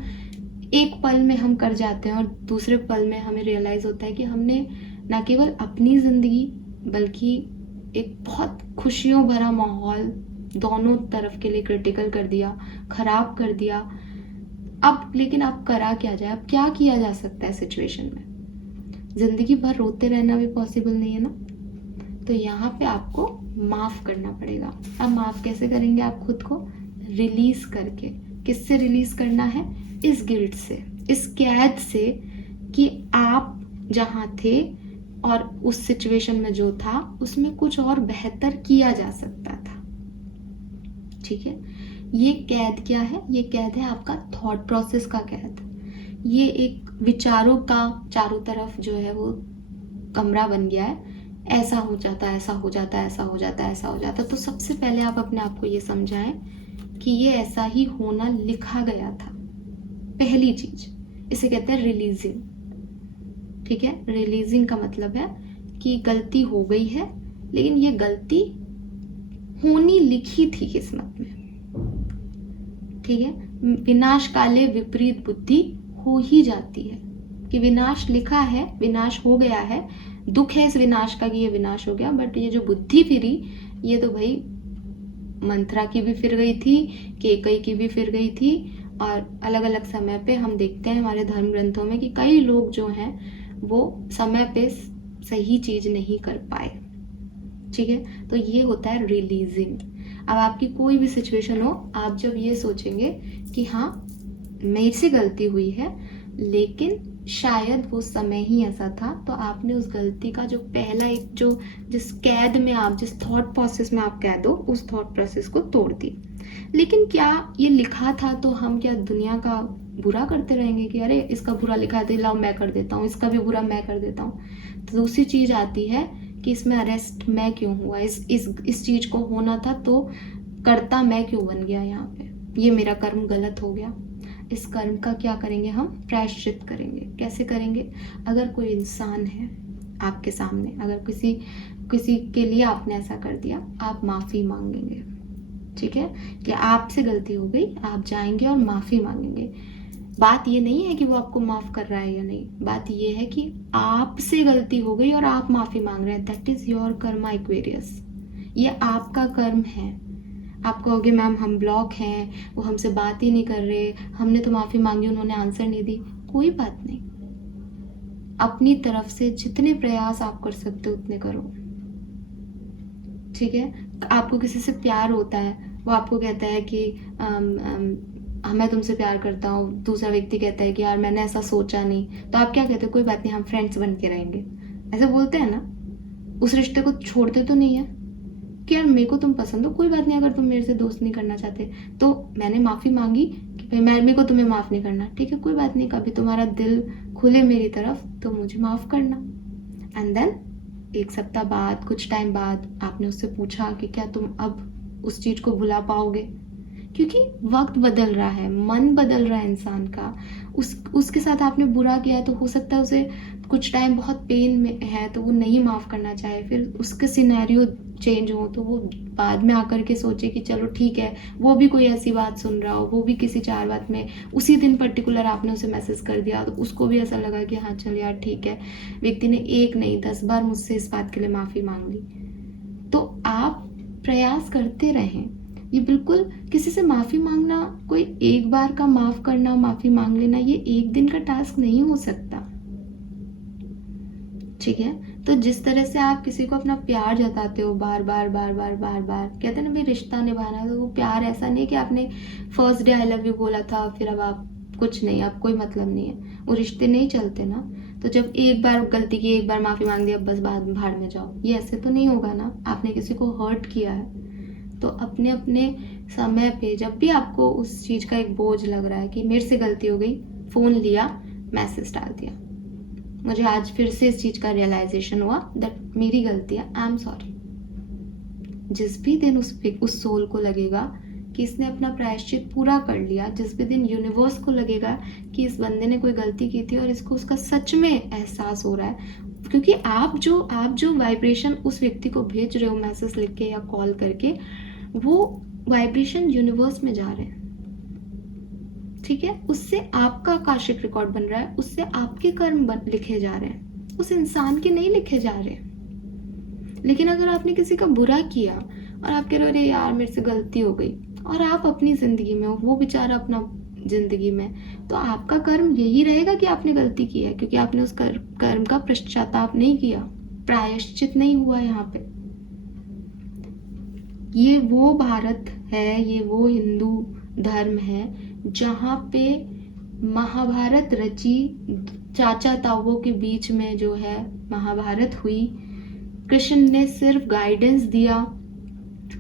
एक पल में हम कर जाते हैं, और दूसरे पल में हमें रियलाइज होता है कि हमने न केवल अपनी जिंदगी बल्कि एक बहुत खुशियों भरा माहौल दोनों तरफ के लिए क्रिटिकल कर दिया, खराब कर दिया। अब लेकिन अब करा क्या जाए, अब क्या किया जा सकता है सिचुएशन में? जिंदगी भर रोते रहना भी पॉसिबल नहीं है ना, तो यहाँ पे आपको माफ करना पड़ेगा। अब माफ कैसे करेंगे आप खुद को? रिलीज करके। किससे रिलीज करना है? इस गिल्ट से, इस कैद से कि आप जहाँ थे और उस सिचुएशन में जो था उसमें कुछ और बेहतर किया जा सकता था, ठीक है। ये कैद क्या है? ये कैद है आपका थॉट प्रोसेस का कैद। ये एक विचारों का चारों तरफ जो है वो कमरा बन गया है, ऐसा हो जाता है, ऐसा हो जाता है, ऐसा हो जाता है, ऐसा हो जाता है। तो सबसे पहले आप अपने आप को ये समझाएं कि ये ऐसा ही होना लिखा गया था। पहली चीज, इसे कहते हैं रिलीजिंग। ठीक है, रिलीजिंग का मतलब है कि गलती हो गई है, लेकिन ये गलती होनी लिखी थी किस्मत में। ठीक है, विनाश काले विपरीत बुद्धि हो ही जाती है, कि विनाश लिखा है, विनाश हो गया है, दुख है इस विनाश का कि ये विनाश हो गया, बट ये जो बुद्धि फिरी, ये तो भाई मंत्रा की भी फिर गई थी, केकई की भी फिर गई थी। और अलग अलग समय पे हम देखते हैं हमारे धर्म ग्रंथों में कि कई लोग जो हैं वो समय पे सही चीज नहीं कर पाए। ठीक है, तो ये होता है रिलीजिंग। अब आपकी कोई भी सिचुएशन हो, आप जब ये सोचेंगे कि हाँ मेरे से गलती हुई है, लेकिन शायद वो समय ही ऐसा था, तो आपने उस गलती का जो पहला एक जो जिस कैद में आप, जिस थॉट प्रोसेस में आप कैद हो, उस थॉट प्रोसेस को तोड़ दी। लेकिन क्या ये लिखा था तो हम क्या दुनिया का बुरा करते रहेंगे कि अरे इसका बुरा लिखा है लाओ मैं कर देता हूँ, इसका भी बुरा मैं कर देता हूँ। तो दूसरी चीज आती है कि इसमें अरेस्ट मैं क्यों हुआ, इस चीज को होना था तो कर्ता मैं क्यों बन गया यहाँ पे, ये मेरा कर्म गलत हो गया। इस कर्म का क्या करेंगे हम, प्रायश्चित करेंगे। कैसे करेंगे, अगर कोई इंसान है आपके सामने, अगर किसी के लिए आपने ऐसा कर दिया, आप माफी मांगेंगे। ठीक है, कि आपसे गलती हो गई, आप जाएंगे और माफी मांगेंगे। बात ये नहीं है कि वो आपको माफ कर रहा है या नहीं, बात ये है कि आपसे गलती हो गई और आप माफी मांग रहे हैं। That is your Karma Aquarius, ये आपका कर्म है। आप कहोगे मैम हम ब्लॉक हैं, वो हमसे बात ही नहीं कर रहे, हमने तो माफी मांगी उन्होंने आंसर नहीं दी। कोई बात नहीं, अपनी तरफ से जितने प्रयास आप कर सकते हो उतने करो। ठीक है, आपको किसी से प्यार होता है, वो आपको कहता है कि मैं तुमसे प्यार करता हूँ, दूसरा व्यक्ति कहता है कि यार मैंने ऐसा सोचा नहीं, तो आप क्या कहते हो, कोई बात नहीं हम फ्रेंड्स बन के रहेंगे, ऐसे बोलते हैं ना। उस रिश्ते को छोड़ते तो नहीं है कि यार मेरे को तुम पसंद हो, कोई बात नहीं अगर तुम मेरे से दोस्त नहीं करना चाहते, तो मैंने माफी मांगी कि भाई मेरे को तुम्हें माफ नहीं करना, ठीक है कोई बात नहीं, कभी तुम्हारा दिल खुले मेरी तरफ तो मुझे माफ करना। एंड देन एक सप्ताह बाद, कुछ टाइम बाद आपने उससे पूछा कि क्या तुम अब उस चीज को भुला पाओगे, क्योंकि वक्त बदल रहा है, मन बदल रहा है इंसान का। उसके साथ आपने बुरा किया है तो हो सकता है उसे कुछ टाइम बहुत पेन में है तो वो नहीं माफ करना चाहे, फिर उसके सिनेरियो चेंज हो तो वो बाद में आकर के सोचे कि चलो ठीक है, वो भी कोई ऐसी बात सुन रहा हो, वो भी किसी चार बात में उसी दिन पर्टिकुलर आपने उसे मैसेज कर दिया तो उसको भी ऐसा लगा कि हाँ चल यार ठीक है, व्यक्ति ने 1 नहीं 10 बार मुझसे इस बात के लिए माफी मांग ली। तो आप प्रयास करते रहें। ये बिल्कुल किसी से माफी मांगना, कोई एक बार का माफ करना, माफी मांग लेना, ये एक दिन का टास्क नहीं हो सकता। ठीक है, तो जिस तरह से आप किसी को अपना प्यार जताते हो बार बार बार बार बार बार, कहते हैं ना भाई रिश्ता निभाना है, तो वो प्यार ऐसा नहीं कि आपने first day I love you बोला था फिर अब आप कुछ नहीं, अब कोई मतलब नहीं है, वो रिश्ते नहीं चलते ना। तो जब एक बार गलती की, एक बार माफी मांग दी, अब बस बाद भाड़ में जाओ, ये ऐसे तो नहीं होगा ना। आपने किसी को हर्ट किया है तो अपने अपने समय पे जब भी आपको उस चीज का एक बोझ लग रहा है कि मेरे से गलती हो गई, फोन लिया, मैसेज डाल दिया, मुझे आज फिर से इस चीज का रियलाइजेशन हुआ दैट मेरी गलती है, आई एम सॉरी। जिस भी दिन उस सोल को लगेगा कि इसने अपना प्रायश्चित पूरा कर लिया, जिस भी दिन यूनिवर्स को लगेगा कि इस बंदे ने कोई गलती की थी और इसको उसका सच में एहसास हो रहा है, क्योंकि आप जो वाइब्रेशन उस व्यक्ति को भेज रहे हो मैसेज लिख के या कॉल करके, वो वाइब्रेशन यूनिवर्स में जा रहे हैं। ठीक है, उससे आपका आकाशिक रिकॉर्ड बन रहा है, उससे आपके कर्म लिखे जा रहे हैं, उस इंसान के नहीं लिखे जा रहे। लेकिन अगर आपने किसी का बुरा किया और आप कह रहे हो अरे यार मेरे से गलती हो गई, और आप अपनी जिंदगी में हो, वो बेचारा अपना जिंदगी में, तो आपका कर्म यही रहेगा कि आपने गलती की है, क्योंकि आपने उस कर्म का पश्चाताप नहीं किया, प्रायश्चित नहीं हुआ। यहाँ पे ये वो भारत है, ये वो हिंदू धर्म है जहाँ पे महाभारत रची, चाचा ताऊओं के बीच में जो है महाभारत हुई, कृष्ण ने सिर्फ गाइडेंस दिया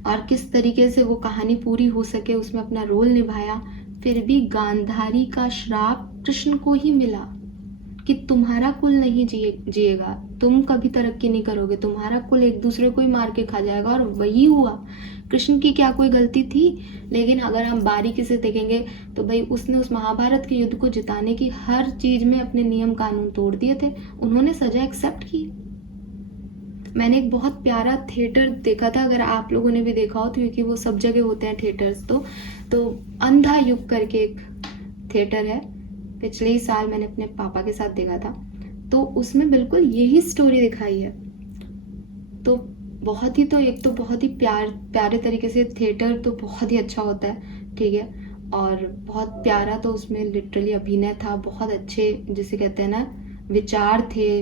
और किस तरीके से वो कहानी पूरी हो सके उसमें अपना रोल निभाया। फिर भी गांधारी का श्राप कृष्ण को ही मिला कि तुम्हारा कुल नहीं जिएगा, तुम कभी तरक्की नहीं करोगे, तुम्हारा कुल एक दूसरे को ही मार के खा जाएगा। और वही हुआ। कृष्ण की क्या कोई गलती थी? लेकिन अगर हम बारीकी से देखेंगे तो भाई उसने उस महाभारत के युद्ध को जिताने की हर चीज में अपने नियम कानून तोड़ दिए थे। उन्होंने सजा एक्सेप्ट की। मैंने एक बहुत प्यारा थिएटर देखा था, अगर आप लोगों ने भी देखा हो तो, क्योंकि वो सब जगह होते हैं थिएटर्स। तो अंधा युग करके एक थिएटर है, पिछले ही साल मैंने अपने पापा के साथ देखा था। तो उसमें बिल्कुल यही स्टोरी दिखाई है। तो बहुत ही, तो एक तो बहुत ही प्यारे तरीके से, थिएटर तो बहुत ही अच्छा होता है, ठीक है, और बहुत प्यारा, तो उसमें लिटरली अभिनय था, बहुत अच्छे जिसे कहते हैं ना विचार थे,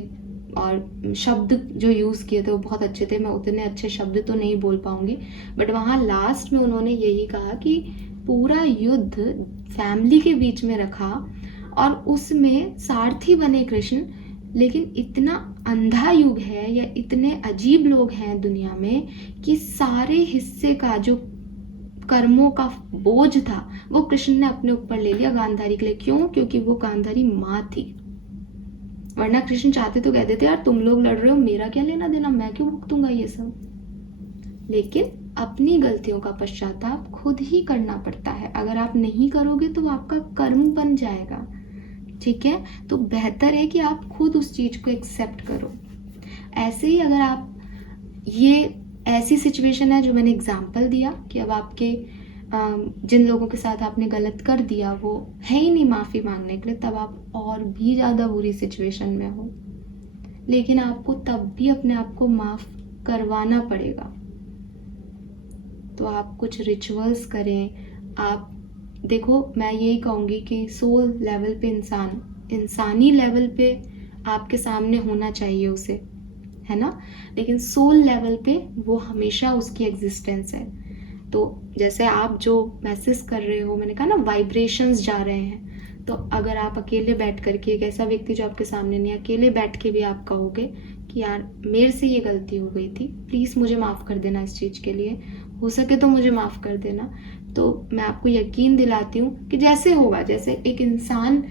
और शब्द जो यूज़ किए थे वो बहुत अच्छे थे। मैं उतने अच्छे शब्द तो नहीं बोल पाऊंगी, बट वहाँ लास्ट में उन्होंने यही कहा कि पूरा युद्ध फैमिली के बीच में रखा, और उसमें सारथी बने कृष्ण। लेकिन इतना अंधा युग है या इतने अजीब लोग हैं दुनिया में कि सारे हिस्से का जो कर्मों का बोझ था वो कृष्ण ने अपने ऊपर ले लिया गांधारी के लिए। क्यों? क्योंकि वो गांधारी माँ थी। वरना कृष्ण चाहते तो कह देते यार तुम लोग लड़ रहे हो, मेरा क्या लेना देना, मैं क्यों भुगतूंगा ये सब। लेकिन अपनी गलतियों का पश्चाताप खुद ही करना पड़ता है। अगर आप नहीं करोगे तो आपका कर्म बन जाएगा, ठीक है। तो बेहतर है कि आप खुद उस चीज को एक्सेप्ट करो। ऐसे ही अगर आप, ये ऐसी सिचुएशन है जो मैंने एग्जाम्पल दिया कि अब आपके जिन लोगों के साथ आपने गलत कर दिया वो है ही नहीं माफ़ी मांगने के लिए, तब आप और भी ज़्यादा बुरी सिचुएशन में हो। लेकिन आपको तब भी अपने आप को माफ़ करवाना पड़ेगा। तो आप कुछ रिचुअल्स करें। आप देखो, मैं यही कहूँगी कि सोल लेवल पे इंसानी लेवल पे आपके सामने होना चाहिए उसे, है ना, लेकिन सोल लेवल पे वो हमेशा उसकी एग्जिस्टेंस है। तो जैसे आप जो मैसेज कर रहे हो, मैंने कहा ना वाइब्रेशंस जा रहे हैं, तो अगर आप अकेले बैठ करके, एक ऐसा व्यक्ति जो आपके सामने नहीं, अकेले बैठ के भी आप कहोगे कि यार मेरे से ये गलती हो गई थी, प्लीज़ मुझे माफ़ कर देना इस चीज़ के लिए, हो सके तो मुझे माफ़ कर देना, तो मैं आपको यकीन दिलाती हूँ कि जैसे होगा, जैसे एक इंसान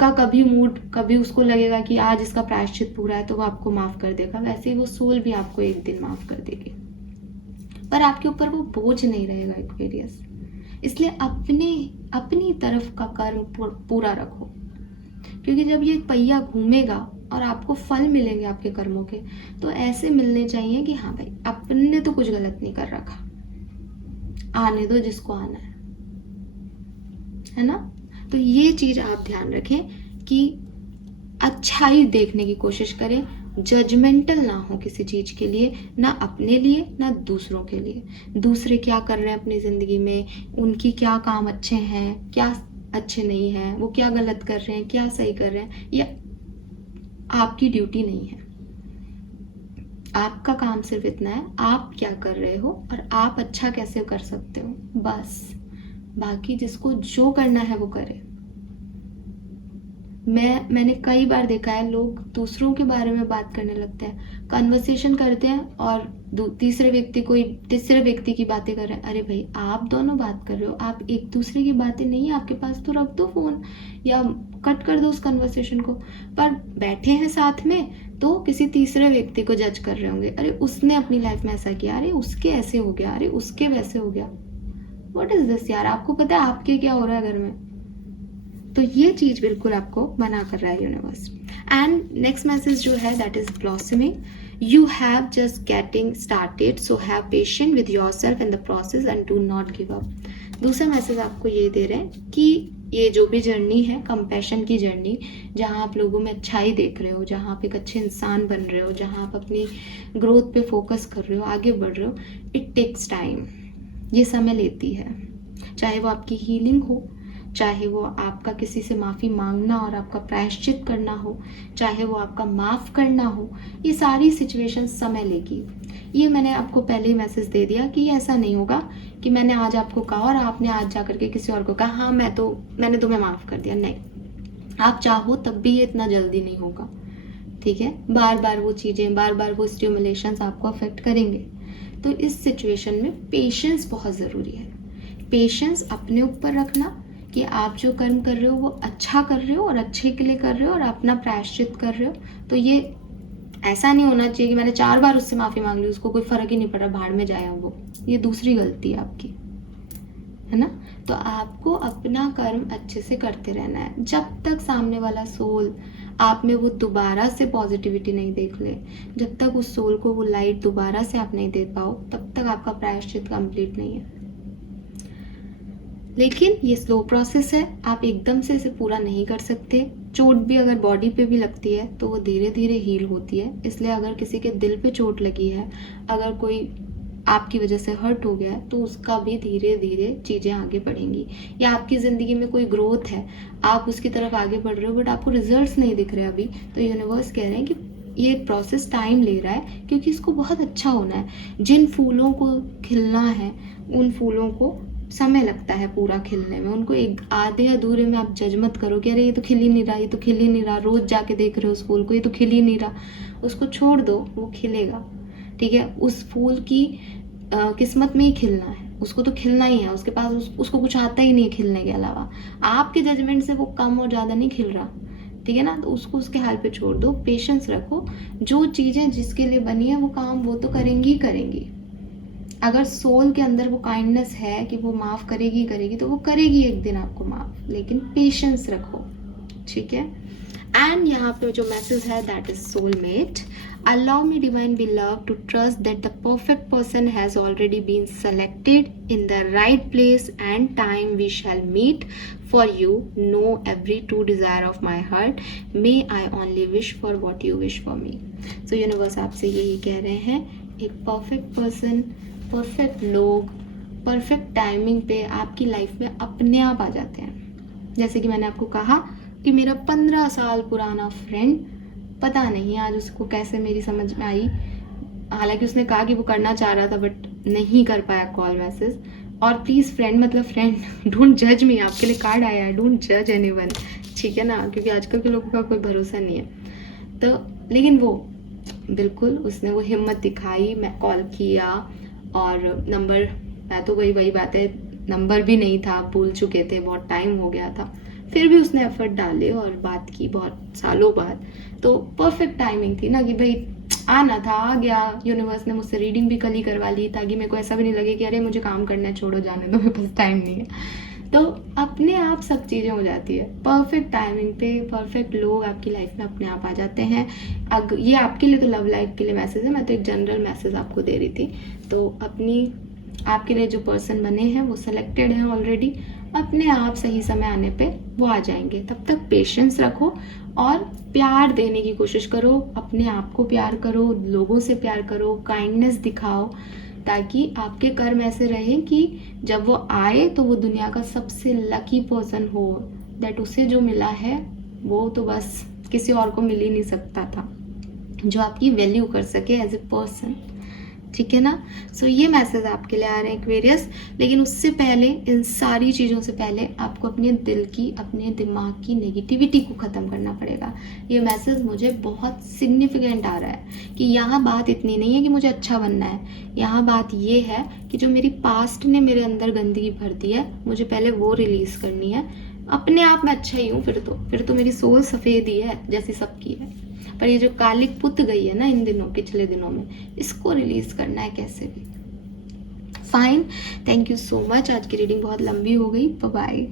का कभी मूड, कभी उसको लगेगा कि आज इसका प्रायश्चित पूरा है तो वो आपको माफ़ कर देगा, वैसे ही वो सोल भी आपको एक दिन माफ़ कर देगी। पर आपके ऊपर वो बोझ नहीं रहेगा एक्वेरियस। इसलिए अपनी तरफ का कर्म पूरा रखो, क्योंकि जब ये पहिया घूमेगा और आपको फल मिलेंगे आपके कर्मों के, तो ऐसे मिलने चाहिए कि हाँ भाई अपने तो कुछ गलत नहीं कर रखा, आने दो जिसको आना है ना। तो ये चीज आप ध्यान रखें कि अच्छाई देखने की कोशिश करें, जजमेंटल ना हो किसी चीज के लिए, ना अपने लिए ना दूसरों के लिए। दूसरे क्या कर रहे हैं अपनी जिंदगी में, उनकी क्या काम अच्छे हैं, क्या अच्छे नहीं हैं, वो क्या गलत कर रहे हैं, क्या सही कर रहे हैं, ये आपकी ड्यूटी नहीं है। आपका काम सिर्फ इतना है, आप क्या कर रहे हो और आप अच्छा कैसे कर सकते हो, बस। बाकी जिसको जो करना है वो करे। मैंने कई बार देखा है, लोग दूसरों के बारे में बात करने लगते हैं, कन्वर्सेशन करते हैं और तीसरे व्यक्ति की बातें कर रहे हैं। अरे भाई आप दोनों बात कर रहे हो, आप एक दूसरे की बातें नहीं है आपके पास तो रख दो फोन या कट कर दो उस कन्वर्सेशन को। पर बैठे हैं साथ में तो किसी तीसरे व्यक्ति को जज कर रहे होंगे, अरे उसने अपनी लाइफ में ऐसा किया, अरे उसके ऐसे हो गया, अरे उसके वैसे हो गया। व्हाट इज दिस यार, आपको पता है आपके क्या हो रहा है घर में? तो ये चीज बिल्कुल आपको मना कर रहा है यूनिवर्स। एंड नेक्स्ट मैसेज जो है that is blossoming, you have just getting started, so have patience with yourself in the process and do not give up. दूसरा मैसेज आपको ये दे रहे हैं कि ये जो भी जर्नी है, कंपैशन की जर्नी, जहाँ आप लोगों में अच्छाई देख रहे हो, जहाँ आप एक अच्छे इंसान बन रहे हो, जहाँ आप अपनी ग्रोथ पे फोकस कर रहे हो, आगे बढ़ रहे हो, इट टेक्स टाइम, ये समय लेती है। चाहे वो आपकी हीलिंग हो, चाहे वो आपका किसी से माफ़ी मांगना और आपका प्रायश्चित करना हो, चाहे वो आपका माफ़ करना हो, ये सारी सिचुएशन समय लेगी। ये मैंने आपको पहले ही मैसेज दे दिया कि ये ऐसा नहीं होगा कि मैंने आज आपको कहा और आपने आज जा करके किसी और को कहा हाँ मैंने तुम्हें माफ़ कर दिया। नहीं, आप चाहो तब भी ये इतना जल्दी नहीं होगा, ठीक है। बार बार वो चीज़ें, बार बार वो स्टिमुलेशंस आपको अफेक्ट करेंगे। तो इस सिचुएशन में पेशेंस बहुत ज़रूरी है। पेशेंस अपने ऊपर रखना कि आप जो कर्म कर रहे हो वो अच्छा कर रहे हो और अच्छे के लिए कर रहे हो और अपना प्रायश्चित कर रहे हो। तो ये ऐसा नहीं होना चाहिए कि मैंने 4 बार उससे माफ़ी मांग ली, उसको कोई फ़र्क ही नहीं पड़ा, भाड़ में जाए वो। ये दूसरी गलती है आपकी, है ना। तो आपको अपना कर्म अच्छे से करते रहना है जब तक सामने वाला सोल आप में वो दोबारा से पॉजिटिविटी नहीं देख ले, जब तक उस सोल को वो लाइट दोबारा से आप नहीं दे पाओ, तब तक आपका प्रायश्चित कंप्लीट नहीं है। लेकिन ये स्लो प्रोसेस है, आप एकदम से इसे पूरा नहीं कर सकते। चोट भी अगर बॉडी पे भी लगती है तो वो धीरे धीरे हील होती है। इसलिए अगर किसी के दिल पे चोट लगी है, अगर कोई आपकी वजह से हर्ट हो गया है, तो उसका भी धीरे धीरे चीज़ें आगे बढ़ेंगी। या आपकी ज़िंदगी में कोई ग्रोथ है, आप उसकी तरफ आगे बढ़ रहे हो बट आपको रिजल्ट्स नहीं दिख रहे अभी, तो यूनिवर्स कह रहे हैं कि ये प्रोसेस टाइम ले रहा है क्योंकि इसको बहुत अच्छा होना है। जिन फूलों को खिलना है उन फूलों को समय लगता है पूरा खिलने में। उनको एक आधे अधूरे में आप जज मत करो कि अरे ये तो खिल ही नहीं रहा, ये तो खिल ही नहीं रहा, रोज जाके देख रहे हो उस फूल को, ये तो खिल ही नहीं रहा। उसको छोड़ दो, वो खिलेगा, ठीक है। उस फूल की किस्मत में ही खिलना है, उसको तो खिलना ही है। उसके पास उसको कुछ आता ही नहीं है खिलने के अलावा। आपके जजमेंट से वो कम और ज़्यादा नहीं खिल रहा, ठीक है ना। तो उसको उसके हाल पे छोड़ दो, पेशेंस रखो। जो चीज़ें जिसके लिए बनी है वो काम वो तो करेंगी ही करेंगी। अगर सोल के अंदर वो काइंडनेस है कि वो माफ़ करेगी करेगी, तो वो करेगी एक दिन आपको माफ़, लेकिन पेशेंस रखो, ठीक है। एंड यहाँ पे जो मैसेज है that is soulmate. Allow me divine beloved to trust that the perfect person has already been selected in the right place and time we shall meet. For you know every true desire of my heart. May I only wish for what you wish for me. So universe आपसे यही कह रहे हैं, एक परफेक्ट पर्सन, परफेक्ट लोग परफेक्ट टाइमिंग पे आपकी लाइफ में अपने आप आ जाते हैं। जैसे कि मैंने आपको कहा कि मेरा 15 साल पुराना फ्रेंड, पता नहीं आज उसको कैसे मेरी समझ में आई। हालांकि उसने कहा कि वो करना चाह रहा था बट नहीं कर पाया कॉल मैसेज। और प्लीज़ फ्रेंड मतलब फ्रेंड, डोंट जज मी, आपके लिए कार्ड आया है, डोंट जज एनीवन, ठीक है ना, क्योंकि आजकल के लोगों का कोई भरोसा नहीं है। तो लेकिन वो बिल्कुल उसने वो हिम्मत दिखाई, मैं कॉल किया और नंबर, मैं तो वही बात है, नंबर भी नहीं था, भूल चुके थे, बहुत टाइम हो गया था, फिर भी उसने एफर्ट डाले और बात की बहुत सालों बाद। तो परफेक्ट टाइमिंग थी ना कि भाई आना था, आ गया। यूनिवर्स ने मुझसे रीडिंग भी कल ही करवा ली ताकि मेरे को ऐसा भी नहीं लगे कि अरे मुझे काम करना है, छोड़ो जाने दो, मेरे पास टाइम नहीं है। तो अपने आप सब चीज़ें हो जाती है परफेक्ट टाइमिंग पे। परफेक्ट लोग आपकी लाइफ में अपने आप आ जाते हैं। ये आपके लिए तो लव लाइफ के लिए मैसेज है, मैं तो एक जनरल मैसेज आपको दे रही थी। तो आपके लिए जो पर्सन बने हैं वो सिलेक्टेड हैं ऑलरेडी, अपने आप सही समय आने पे वो आ जाएंगे। तब तक पेशेंस रखो और प्यार देने की कोशिश करो, अपने आप को प्यार करो, लोगों से प्यार करो, काइंडनेस दिखाओ, ताकि आपके कर्म ऐसे रहे कि जब वो आए तो वो दुनिया का सबसे लकी पर्सन हो, दैट उसे जो मिला है वो तो बस किसी और को मिल ही नहीं सकता था, जो आपकी वैल्यू कर सके एज ए पर्सन, ठीक है ना। सो ये मैसेज आपके लिए आ रहे हैं एक्वेरियस। लेकिन उससे पहले, इन सारी चीज़ों से पहले आपको अपने दिल की, अपने दिमाग की नेगेटिविटी को ख़त्म करना पड़ेगा। ये मैसेज मुझे बहुत सिग्निफिकेंट आ रहा है कि यहाँ बात इतनी नहीं है कि मुझे अच्छा बनना है, यहाँ बात ये है कि जो मेरी पास्ट ने मेरे अंदर गंदगी भर दी है, मुझे पहले वो रिलीज़ करनी है। अपने आप में अच्छा ही हूँ, फिर तो मेरी सोल सफ़ेद ही है जैसी सबकी है, पर ये जो कालिक पुत गई है ना इन दिनों, पिछले दिनों में, इसको रिलीज करना है कैसे भी। Fine, thank you so much. आज की रीडिंग बहुत लंबी हो गई, बाय बाय।